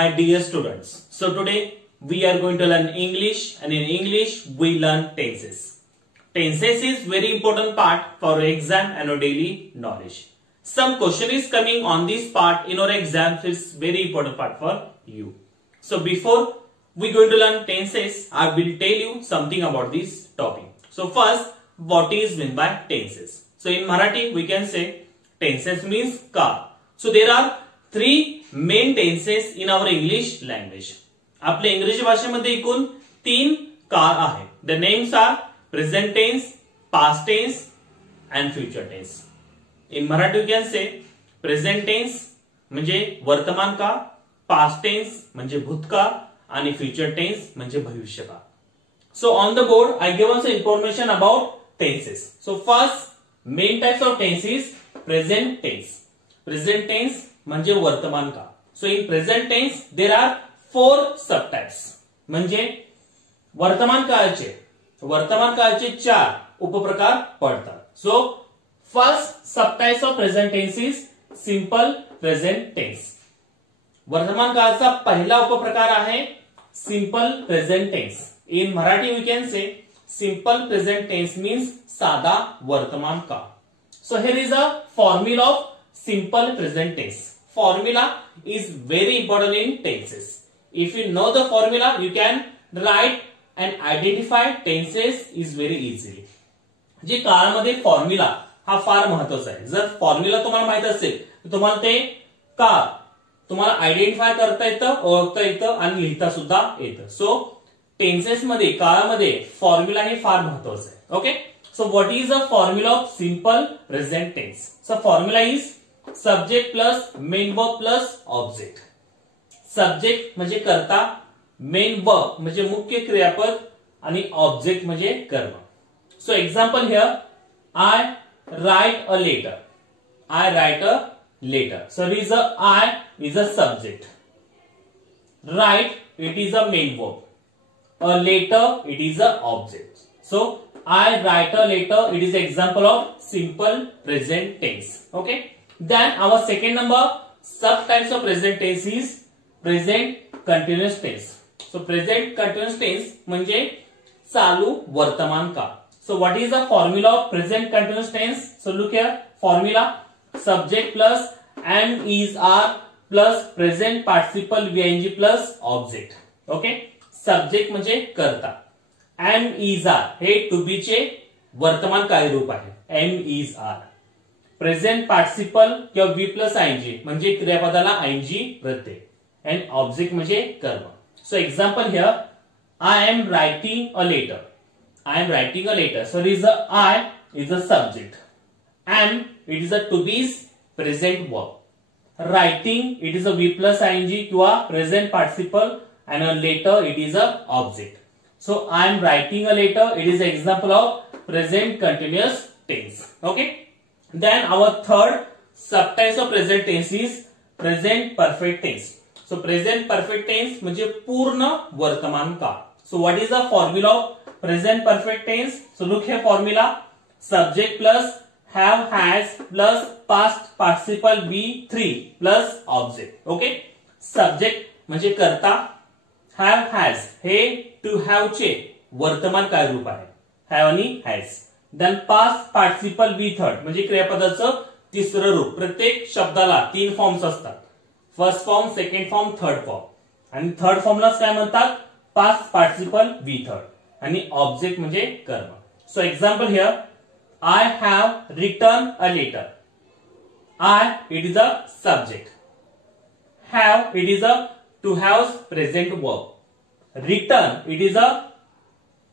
my dear students. So today we are going to learn English, and in English we learn tenses. Tenses is very important part for our exam and our daily knowledge. Some question is coming on this part in our exams. It's very important part for you. So before we going to learn tenses, I will tell you something about this topic. So first, what is meant by tenses? So in Marathi we can say tenses means काळ. So there are three main tenses in our English language. आपल्या इंग्रजी भाषेमध्ये एकूण 3 काळ आहेत. The names are present tense, past tense and future tense. In Marathi we can say present tense म्हणजे वर्तमान काळ, past tense म्हणजे भूतकाळ आणि future tense म्हणजे भविष्यकाळ. So on the board I give us information about tenses. So first main types of tense is present tense. Present tense म्हणजे वर्तमान काळ. So in present tense there are 4 subtypes. म्हणजे वर्तमान काळाचे 4 उपप्रकार पडतात. So first subtypes of present tense is simple present tense. वर्तमान काळाचा पहिला उपप्रकार आहे simple present tense. In Marathi we can say simple present tense means साधा वर्तमान काळ. So here is a formula of simple present tense. Formula is very important in tenses. If you know the formula, you can write and identify tenses is very easily. जे काळामध्ये formula हा फार महत्त्वाचा आहे. जर formula तुम्हाला माहित असेल तर तुम्हाला ते काळ तुम्हाला आयडेंटिफाय करता येतं, ओळखता येतं आणि लिहिता सुद्धा येतं. सो टेन्सेस मध्ये काळामध्ये फॉर्म्युला हे फार महत्त्वाचं आहे. Okay, so what is a formula of simple present tense? So formula is subject plus main verb plus object. Subject म्हणजे कर्ता, मेन वर्ब म्हणजे मुख्य क्रियापद आणि ऑब्जेक्ट म्हणजे कर्म. So example here, I write a letter. I write a letter. So it is a I is a subject. Write it is a main verb. A letter it is a object. So I write a letter, it is example of simple present tense. Okay, then our second number subtypes of present tense is present continuous tense. So present continuous tense म्हणजे चालू वर्तमान काळ. So what is the formula of present continuous tense? So look here, formula subject plus am is are plus present participle ing plus object. Okay, subject म्हणजे कर्ता, am is are हे to be चे वर्तमान काळी रूप आहे. Am is are. Present participle किंवा V plus ING म्हणजे क्रियापदाला आयएनजी प्रत्यय. अँड ऑब्जेक्ट म्हणजे कर्म. So example here, I am writing a letter. I am writing a letter. So is a I is a subject. Am it is a to be's present verb. Writing it is a V plus आयएनजी किंवा present participle and a letter it is a object. So I am writing a letter, it is an example of present continuous tense. Okay, then our third subtypes of present tense is present perfect tense. So present perfect tense म्हणजे पूर्ण वर्तमान काळ. So what is the formula of present perfect tense? So look here, formula subject plus have has plus past participle be3 plus object. Okay, subject म्हणजे कर्ता, have has hey to have चे वर्तमान काळ रूप आहे. have आणि has. then past participle be third म्हणजे क्रियापदाचं तिसरं रूप. प्रत्येक शब्दाला 3 फॉर्म्स असतात. First form, second form, third form. आणि थर्ड फॉर्मलाच काय म्हणतात? Past participle V third. आणि ऑब्जेक्ट म्हणजे कर्म. So example here, I have return a letter. I it is a subject. Have it is a to have present verb. Return it is a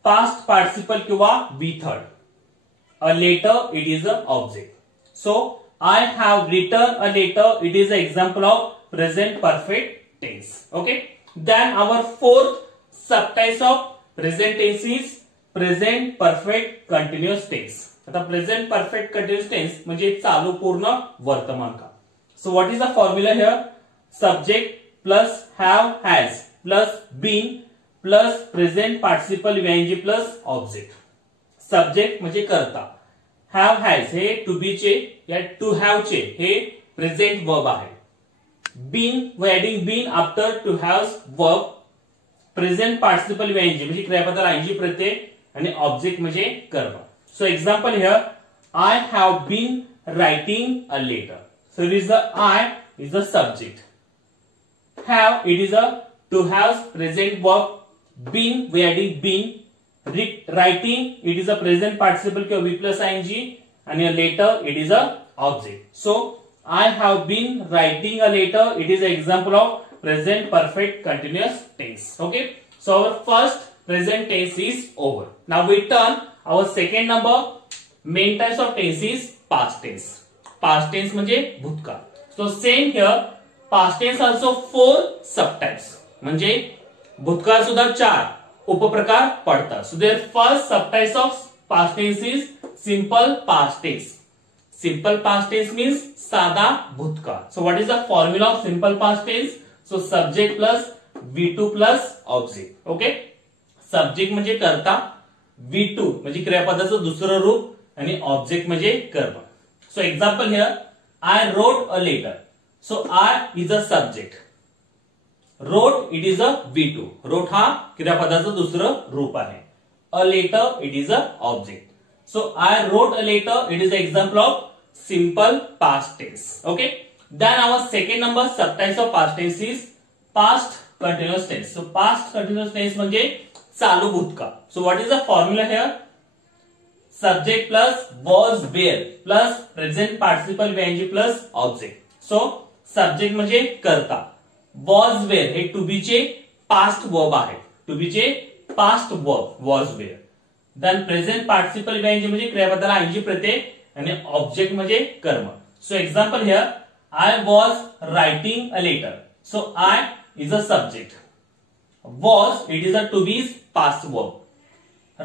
past participle किंवा be third. A letter it is a object. So I have written a letter, it is an example of present perfect tense. Okay, then our fourth subtypes of present tense is present perfect continuous tense. आता present perfect continuous tense म्हणजे चालू पूर्ण वर्तमान काळ. So what is the formula here? Subject plus have has plus been plus present participle ing plus object. Subject म्हणजे कर्ता, have has hey to be चे या to have चे हे प्रेझेंट वर्ब आहे. been, we're adding been after to have verb, present participle ing म्हणजे क्रियापद ing प्रत्यय आणि ऑब्जेक्ट म्हणजे कर्म. So example here, I have been writing a letter. So it is the I is the subject. Have, it is a to have present verb. Been, we are adding been. Writing, it is a present participle के V plus ing and a letter, it is a object. So I have been writing a letter. It is an example of present perfect continuous tense. Okay. So our first present tense is over. Now we turn our second number. Main types of tense is past tense. Past tense म्हणजे भूतकाळ. So same here. Past tense also 4 subtypes. म्हणजे भूतकाळ सुद्धा 4 उपप्रकार पडतात. So their first subtypes of past tense is simple past tense. Simple past tense means साधा भूतकाळ. So what is the formula of simple past tense? So subject plus V2 plus object. Okay? Subject म्हणजे कर्ता, V2 म्हणजे क्रियापदाचं दुसरं रूप आणि object म्हणजे कर्म. So example here, I wrote a letter. So I is a subject. Wrote, it is a V2. Wrote हा क्रियापदाचं दुसरं रूप आहे. A letter, it is a object. So I wrote a letter, it is an example of simple past tense. Okay. Then our second number subtypes of past tense is past continuous tense. So past continuous tense म्हणजे चालू भूतकाळ. So what is the formula here? Subject plus was were plus present participle ing plus object. So subject म्हणजे कर्ता, was were hey to be चे past verb आहे. To be चे past verb was were. Then present participle ing म्हणजे क्रियापदाला ing प्रत्यय आणि object म्हणजे कर्म. So example here, I was writing a letter. So I is a subject. Was, it is a to be past verb.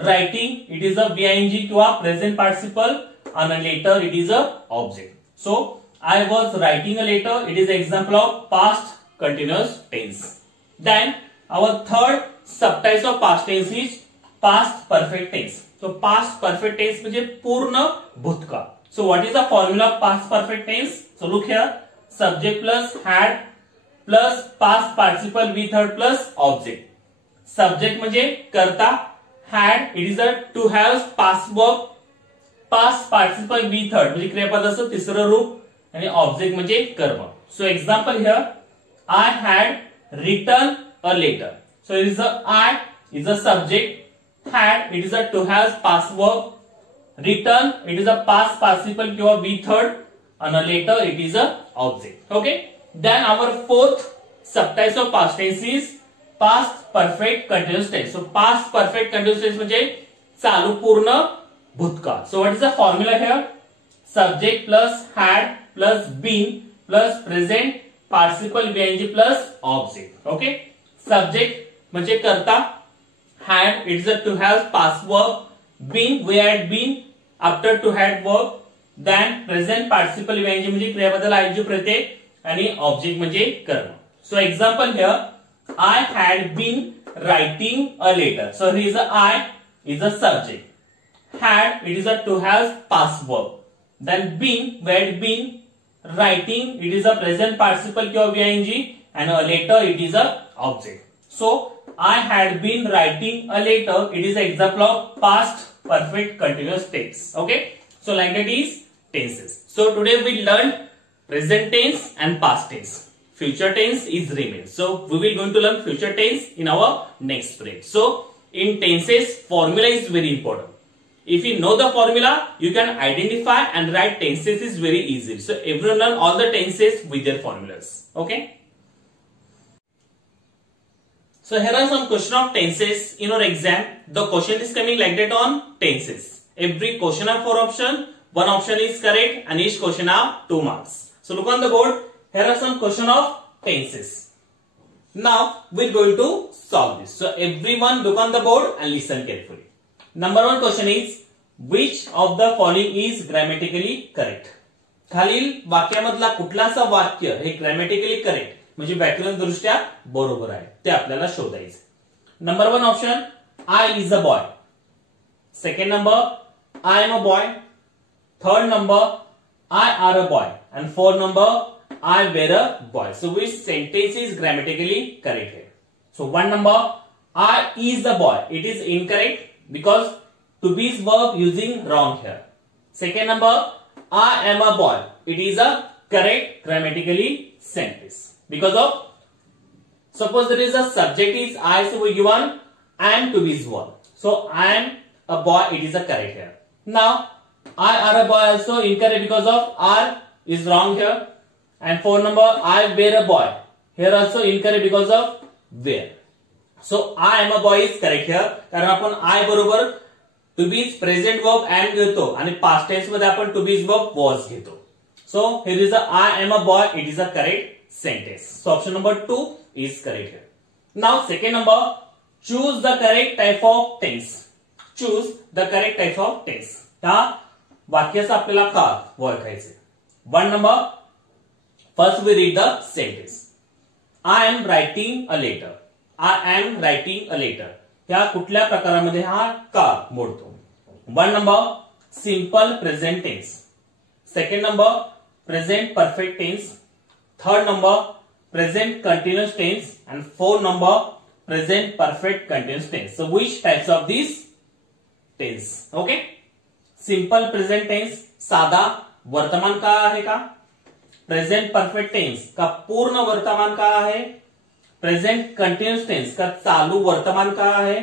Writing, it is a ing किंवा present participle and a letter, it is a object. So I was writing a letter, it is an example of past continuous tense. Then our third subtypes of past tense is past perfect tense. So past perfect tense म्हणजे पूर्ण भूतकाळ. So what is the formula of past perfect tense? So look here, subject plus had plus past participle with third plus object. Subject म्हणजे कर्ता, had, it is a to have past verb, past participle with third म्हणजे क्रियापदाचं तिसरं रूप आणि object म्हणजे कर्म. So example here, I had written a letter. So it is a I is a subject, had, it is a to have past verb, written, it is a past participle किंवा with third and a letter, it is a object. Okay. Then our fourth subtypes of past tense is past perfect continuous tense. So past perfect continuous tense म्हणजे चालू पूर्ण भूतकाळ. So what is the formula here? Subject plus had plus been plus present participle ing plus object. Okay. Subject म्हणजे कर्ता, had, it is a to have past verb, been, we had been after to had verb, then present participle ing म्हणजे क्रियापदाला ing प्रत्यय आणि object म्हणजे कर्म. So example here, I had been writing a letter. So here is a I is a subject. Had, it is a to have past verb. Then been, we had been writing, it is a present participle किंवा ing and a letter, it is a object. So I had been writing a letter, it is an example of past perfect continuous tense. Okay. So like that is tenses. So today we learned present tense and past tense. Future tense is remain. So we will going to learn future tense in our next break. So in tenses, formula is very important. If you know the formula, you can identify and write tenses is very easy. So everyone learn all the tenses with their formulas. Okay. So here are some question of tenses in our exam. The question is coming like that on tenses. Every question have 4 options. One option is correct and each question have 2 marks. So look on the board. Here are some question of tenses. Now we're going to solve this. So everyone look on the board and listen carefully. Number 1 question is, which of the following is grammatically correct? खालील वाक्यामधला कुठलासा वाक्य हे grammatically correct म्हणजे व्याकरण दृष्ट्या बरोबर आहे ते आपल्याला शोधायचं. Number 1 option, I is a boy. Second number, I am a boy. Third number, I are a boy. And fourth number, I were a boy. So which sentence is grammatically correct here? So 1 number, I is the boy. It is incorrect because to be verb using wrong here. Second number, I am a boy. It is a correct grammatically sentence because of, suppose there is a subject is I, so we given am to be verb. So I am a boy, it is a correct here. Now I are a boy also incorrect because of are is wrong here. And 4 number, I were a boy. Here also incorrect because of were. So I am a boy is correct here. कारण आपण I बरोबर to be present verb am घेतो आणि past tense मध्ये आपण to be verb was घेतो. So here is a I am a boy. It is a correct sentence. So option number 2 is correct here. Now second number, choose the correct type of tense. Choose the correct type of tense. त्या वाक्याचं आपल्याला का ओळखायचे. 1 number, first we read the sentence. I am writing a letter. I am writing a letter. ह्या कुठल्या प्रकारामध्ये हा का मोडतो. 1 number, simple present tense. Second number, present perfect tense. Third number, present continuous tense. And 4 number, present perfect continuous tense. So which types of these tense? Okay. Simple present tense, साधा वर्तमान काळ आहे का? प्रेझेंट परफेक्ट टेन्स का पूर्ण वर्तमान काळ आहे? प्रेझेंट कंटिन्युअस टेन्स का चालू वर्तमान काळ आहे?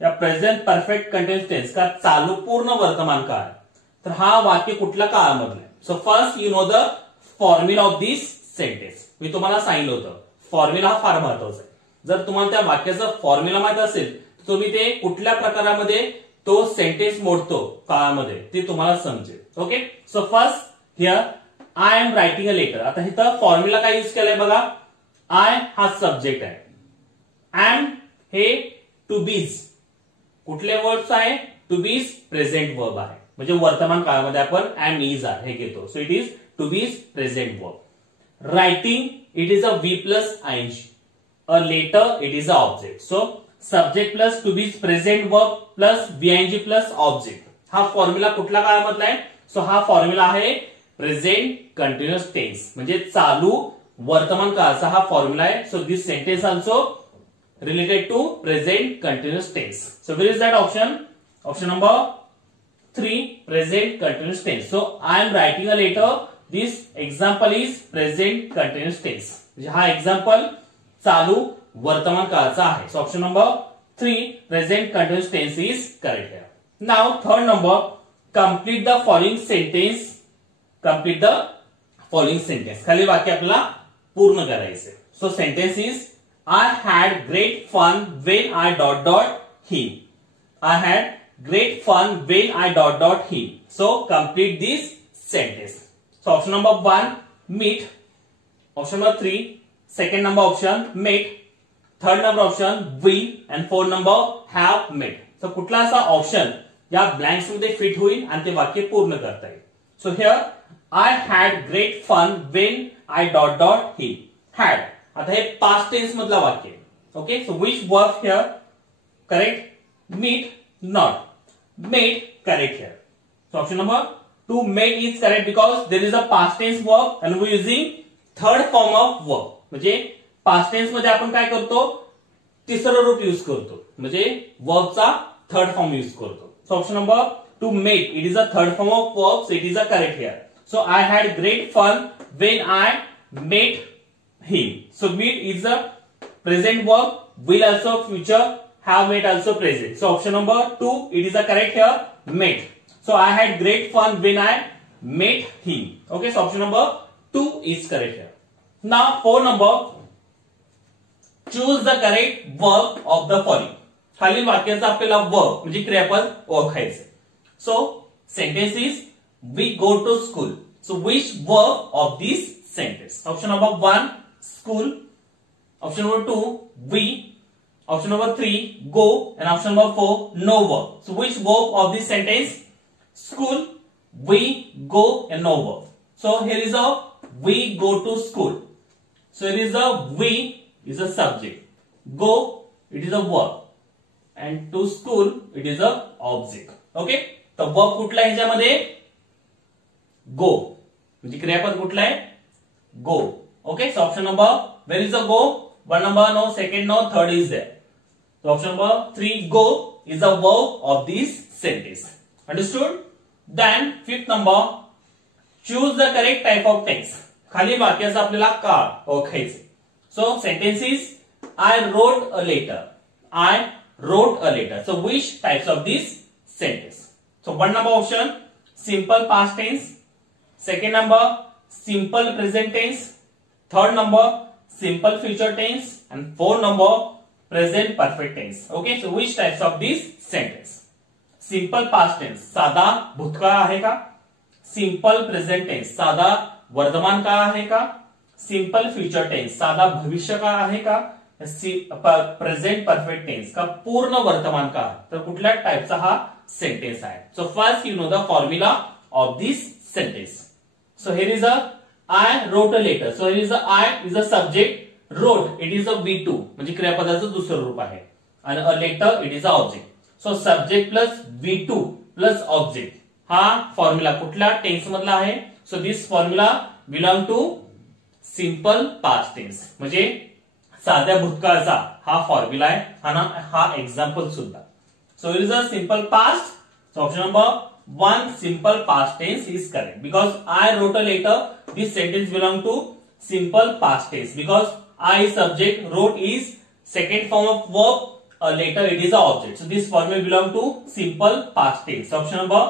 या प्रेझेंट परफेक्ट कंटिन्युअस टेन्स का चालू पूर्ण वर्तमान काळ आहे? तर हा वाक्य कुठल्या काळामधलं आहे? So first you know the formula of this sentence. मी तुम्हाला सांगितलं होतं फॉर्म्युला हा फार महत्वाचा आहे. जर तुम्हाला त्या वाक्याचा फॉर्म्युला माहित असेल तर तुम्ही ते कुठल्या प्रकारामध्ये तो सेंटेन्स मोडतो काळामध्ये ते तुम्हाला समजेल. Okay. So first here I am writing a letter. आता इथं फॉर्म्युला काय यूज केलाय बघा. आय हा सब्जेक्ट आहे. एम हे टू बीज कुठले वर्ड्स आहे? टू बीज प्रेझेंट वर्ब आहे. म्हणजे वर्तमान काळामध्ये आपण एम इज आर हे घेतो. So it is to be's present verb. Writing it is a V plus ING. A letter it is a object. So subject plus to be's present verb plus VING plus object. हा formula कुठल्या काळामधला आहे? सो हा formula आहे present continuous tense म्हणजे चालू वर्तमान काळाचा हा फॉर्म्युला आहे. So this sentence also related to present continuous tense. So where is that option? Option number 3, present continuous tense. So I am writing a letter. This example is present continuous tense. हा example चालू वर्तमान काळाचा आहे. So option number 3, present continuous tense is correct here. Now third number, complete the following sentence. Complete the following sentence. खाली वाक्य आपल्याला पूर्ण करायचे. So sentence is I had great fun when I ... him. I had great fun when I ... him. So complete this sentence. So option number 1, meet. Option number 3, second number option, met. Third number option, will. And fourth number, have met. So कुठला असा option या blanks मध्ये fit होईल आणि ते वाक्य पूर्ण करता येईल. So here I had great fun when I ... him. Had. आता हे पास्ट टेन्स मधला वाक्य. Okay. So which verb here correct? Meet not. Made correct here. So option number 2 made is correct because there is a past tense verb and we using third form of verb. म्हणजे past tense मध्ये आपण काय करतो? तिसरं रूप use करतो म्हणजे वर्बचा third form use करतो. So option number 2 made it is a third form of verb. So it is a correct here. So I had great fun when I met him. So meet is a present verb, will also future, have met also present. So option number 2 it is a correct here, met. So I had great fun when I met him. Okay, so option number 2 is correct here. Now 4 number, choose the correct verb of the following. खालील वाक्याचा आपल्याला verb म्हणजे क्रियापद ओळखायचे. So sentence is we go to school. So which verb of this sentence? Option number 1, school. Option number 2, we. Option number 3, go. And option number 4, no verb. So which verb of this sentence? School, we, go, and no verb. So here is a we go to school. So here is a we is a subject. Go, it is a verb. And to school, it is a object. Okay? तो verb कुठला ह्याच्यामध्ये? go. म्हणजे क्रियापद कुठला आहे? go. Okay, so option number, where is the go? One number no, second no, third is there. So option number 3, go is the verb of this sentence. Understood? Then fifth number, choose the correct type of text. खाली वाक्याचा आपल्याला काळ ओळखायचे. So sentence is I wrote a letter. I wrote a letter. So which types of this sentence? So one number option, simple past tense. Second number, simple present tense. Third number, simple future tense. And fourth number, present perfect tense. Okay, so which types of this sentence? Simple past tense, साधा भूतकाळ आहे का? Simple present tense, साधा वर्तमान काळ आहे का? Simple future tense, साधा भविष्य काळ आहे का? प्रेझेंट परफेक्ट टेन्स का पूर्ण वर्तमान काळ, तर कुठल्या टाइपचा हा सेंटेन्स आहे? So first you know the formula of this sentence. So here is a I wrote a letter. So here is a I is a subject, wrote it is a V2 म्हणजे क्रियापदाचं दुसरं रूप आहे, आणि a letter it is a object. So subject plus V2 plus object हा formula कुठल्या tense मधला आहे? So this formula belong to simple past tense, म्हणजे साध्या भूतकाळचा हा फॉर्म्युला आहे, हा एक्झाम्पल सुद्धा. So it is a simple past. So option number 1, simple past tense is correct, because I wrote a letter. This sentence belong to simple past tense because I is subject, wrote is second form of verb, a letter it is a object. So this formula belong to simple past tense. Option number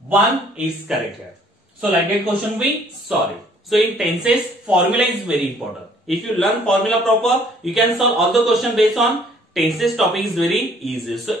1 is correct here. So like that question we solve it. So in tenses, formula is very important. If you learn formula proper, you can solve all the question based on tenses. Topic is very easy. So